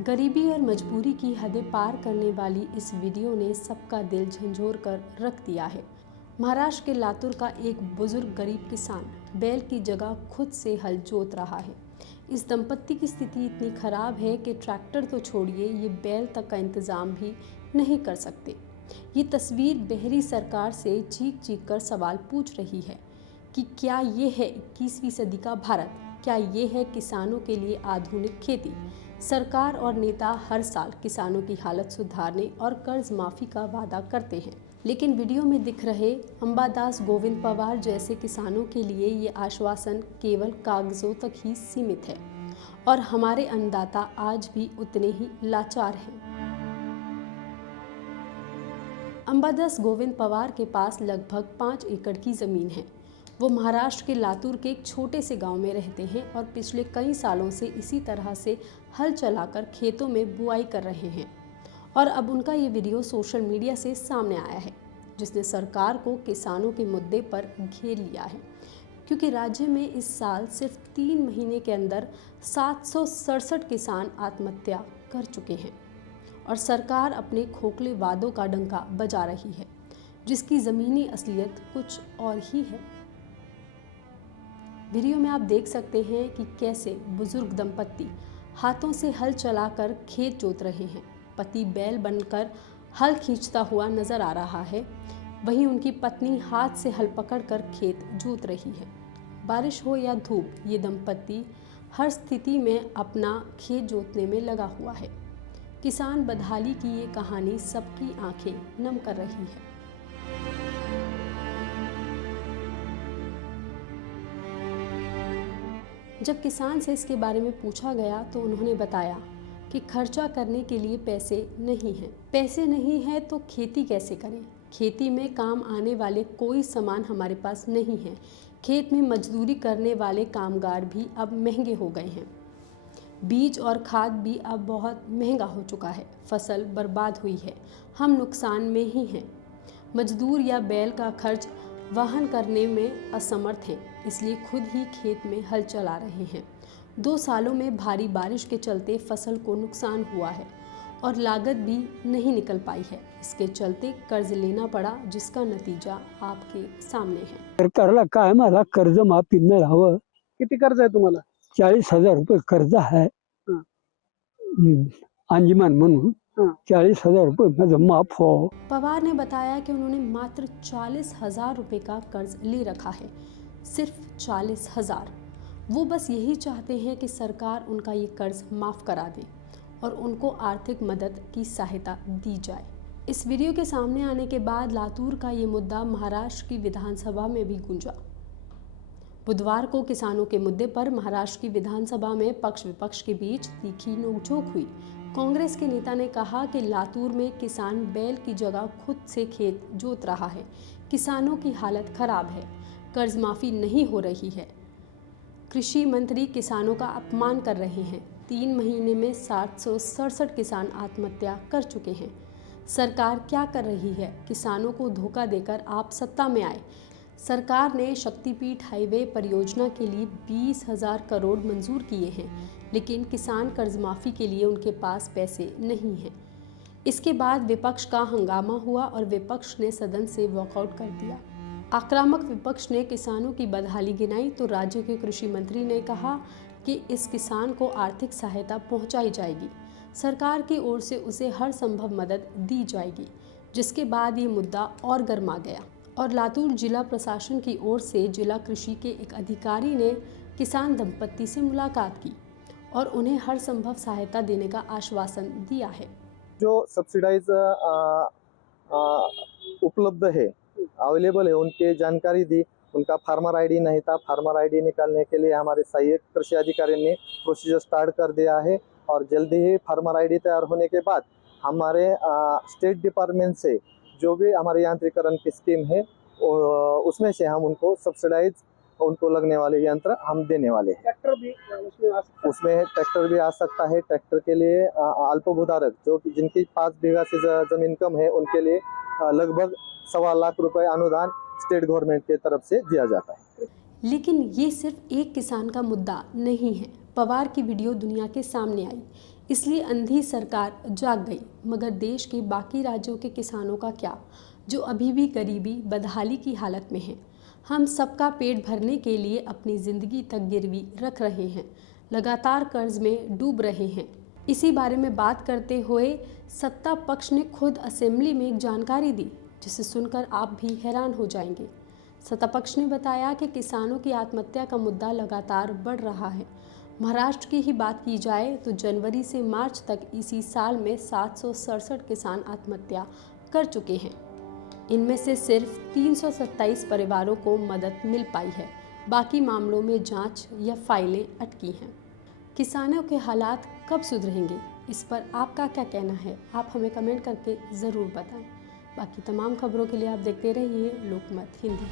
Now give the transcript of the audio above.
गरीबी और मजबूरी की हदें पार करने वाली इस वीडियो ने सबका दिल झंझोर कर रख दिया है। महाराष्ट्र के लातूर का एक बुजुर्ग गरीब किसान बैल की जगह खुद से हल जोत रहा है। इस दंपत्ति की स्थिति इतनी खराब है कि ट्रैक्टर तो छोड़िए, ये बैल तक का इंतजाम भी नहीं कर सकते। ये तस्वीर बहरी सरकार से चीख चीख कर सवाल पूछ रही है कि क्या ये है 21वीं सदी का भारत? क्या ये है किसानों के लिए आधुनिक खेती? सरकार और नेता हर साल किसानों की हालत सुधारने और कर्ज माफी का वादा करते हैं, लेकिन वीडियो में दिख रहे अंबादास गोविंद पवार जैसे किसानों के लिए ये आश्वासन केवल कागजों तक ही सीमित है और हमारे अन्नदाता आज भी उतने ही लाचार हैं। अंबादास गोविंद पवार के पास लगभग 5 एकड़ की जमीन है। वो महाराष्ट्र के लातूर के एक छोटे से गांव में रहते हैं और पिछले कई सालों से इसी तरह से हल चलाकर खेतों में बुआई कर रहे हैं। और अब उनका ये वीडियो सोशल मीडिया से सामने आया है, जिसने सरकार को किसानों के मुद्दे पर घेर लिया है, क्योंकि राज्य में इस साल सिर्फ 3 महीने के अंदर 767 किसान आत्महत्या कर चुके हैं और सरकार अपने खोखले वादों का डंका बजा रही है, जिसकी ज़मीनी असलियत कुछ और ही है। वीडियो में आप देख सकते हैं कि कैसे बुजुर्ग दंपत्ति हाथों से हल चलाकर खेत जोत रहे हैं। पति बैल बनकर हल खींचता हुआ नजर आ रहा है, वहीं उनकी पत्नी हाथ से हल पकड़कर खेत जोत रही है। बारिश हो या धूप, ये दंपत्ति हर स्थिति में अपना खेत जोतने में लगा हुआ है। किसान बदहाली की ये कहानी सबकी आंखें नम कर रही है। जब किसान से इसके बारे में पूछा गया तो उन्होंने बताया कि खर्चा करने के लिए पैसे नहीं हैं। पैसे नहीं है तो खेती कैसे करें? खेती में काम आने वाले कोई सामान हमारे पास नहीं है। खेत में मजदूरी करने वाले कामगार भी अब महंगे हो गए हैं। बीज और खाद भी अब बहुत महंगा हो चुका है। फसल बर्बाद हुई है, हम नुकसान में ही हैं। मजदूर या बैल का खर्च वहन करने में असमर्थ हैं, इसलिए खुद ही खेत में हल चला रहे हैं। 2 सालों में भारी बारिश के चलते फसल को नुकसान हुआ है और लागत भी नहीं निकल पाई है। इसके चलते कर्ज लेना पड़ा, जिसका नतीजा आपके सामने है। सरकारला काय मला कर्ज माफी न राहावं. किती कर्ज आहे तुम्हाला? 40,000 रुपये कर्ज आहे. हं. अंजुमन म्हणून हं. 40,000 रुपये माझं माफ हो. पवार ने बताया कि उन्होंने मात्र 40,000 रुपये का कर्ज ले रखा है, सिर्फ 40,000। वो बस यही चाहते हैं कि सरकार उनका ये कर्ज माफ़ करा दे और उनको आर्थिक मदद की सहायता दी जाए। इस वीडियो के सामने आने के बाद लातूर का ये मुद्दा महाराष्ट्र की विधानसभा में भी गूंजा। बुधवार को किसानों के मुद्दे पर महाराष्ट्र की विधानसभा में पक्ष विपक्ष के बीच तीखी नोकझोंक हुई। कांग्रेस के नेता ने कहा कि लातूर में किसान बैल की जगह खुद से खेत जोत रहा है। किसानों की हालत खराब है, कर्ज माफी नहीं हो रही है। कृषि मंत्री किसानों का अपमान कर रहे हैं। 3 महीने में 767 किसान आत्महत्या कर चुके हैं। सरकार क्या कर रही है? किसानों को धोखा देकर आप सत्ता में आए। सरकार ने शक्तिपीठ हाईवे परियोजना के लिए 20,000 करोड़ मंजूर किए हैं, लेकिन किसान कर्ज माफ़ी के लिए उनके पास पैसे नहीं हैं। इसके बाद विपक्ष का हंगामा हुआ और विपक्ष ने सदन से वॉकआउट कर दिया। आक्रामक विपक्ष ने किसानों की बदहाली गिनाई तो राज्य के कृषि मंत्री ने कहा कि इस किसान को आर्थिक सहायता पहुंचाई जाएगी। सरकार की ओर से उसे हर संभव मदद दी जाएगी, जिसके बाद ये मुद्दा और गर्मा गया और लातूर जिला प्रशासन की ओर से जिला कृषि के एक अधिकारी ने किसान दंपत्ति से मुलाकात की और उन्हें हर संभव सहायता देने का आश्वासन दिया है। जो सब्सिडाइज उपलब्ध है, अवेलेबल है, उनकी जानकारी दी। उनका फार्मर आईडी नहीं था, फार्मर आईडी निकालने के लिए हमारे सहायक कृषि अधिकारी ने प्रोसीजर स्टार्ट कर दिया है और जल्दी ही फार्मर आईडी तैयार होने के बाद हमारे स्टेट डिपार्टमेंट से जो भी हमारे यांत्रिकरण की स्कीम है उसमें से हम उनको सब्सिडाइज उनको लगने वाले यंत्र हम देने वाले हैं। ट्रैक्टर भी उसमें ट्रैक्टर भी आ सकता है। ट्रैक्टर के लिए अल्पभूधारक जो कि जिनकी 5 बीघा से जमीन कम है उनके लिए लगभग 1.25 लाख रुपए अनुदान स्टेट गवर्नमेंट की तरफ से दिया जाता है। लेकिन ये सिर्फ एक किसान का मुद्दा नहीं है। पवार की वीडियो दुनिया के सामने आई। इसलिए अंधी सरकार जाग गई। मगर देश के बाकी राज्यों के किसानों का क्या, जो अभी भी गरीबी बदहाली की हालत में हैं। हम सबका पेट भरने के लिए अपनी ज़िंदगी तक गिरवी रख रहे हैं, लगातार कर्ज में डूब रहे हैं। इसी बारे में बात करते हुए सत्ता पक्ष ने खुद असेंबली में एक जानकारी दी, जिसे सुनकर आप भी हैरान हो जाएंगे। सत्ता पक्ष ने बताया कि किसानों की आत्महत्या का मुद्दा लगातार बढ़ रहा है। महाराष्ट्र की ही बात की जाए तो जनवरी से मार्च तक इसी साल में 767 किसान आत्महत्या कर चुके हैं। इनमें से सिर्फ 327 परिवारों को मदद मिल पाई है। बाकी मामलों में जांच या फाइलें अटकी हैं। किसानों के हालात कब सुधरेंगे, इस पर आपका क्या कहना है, आप हमें कमेंट करके ज़रूर बताएं। बाकी तमाम खबरों के लिए आप देखते रहिए लोकमत हिंदी।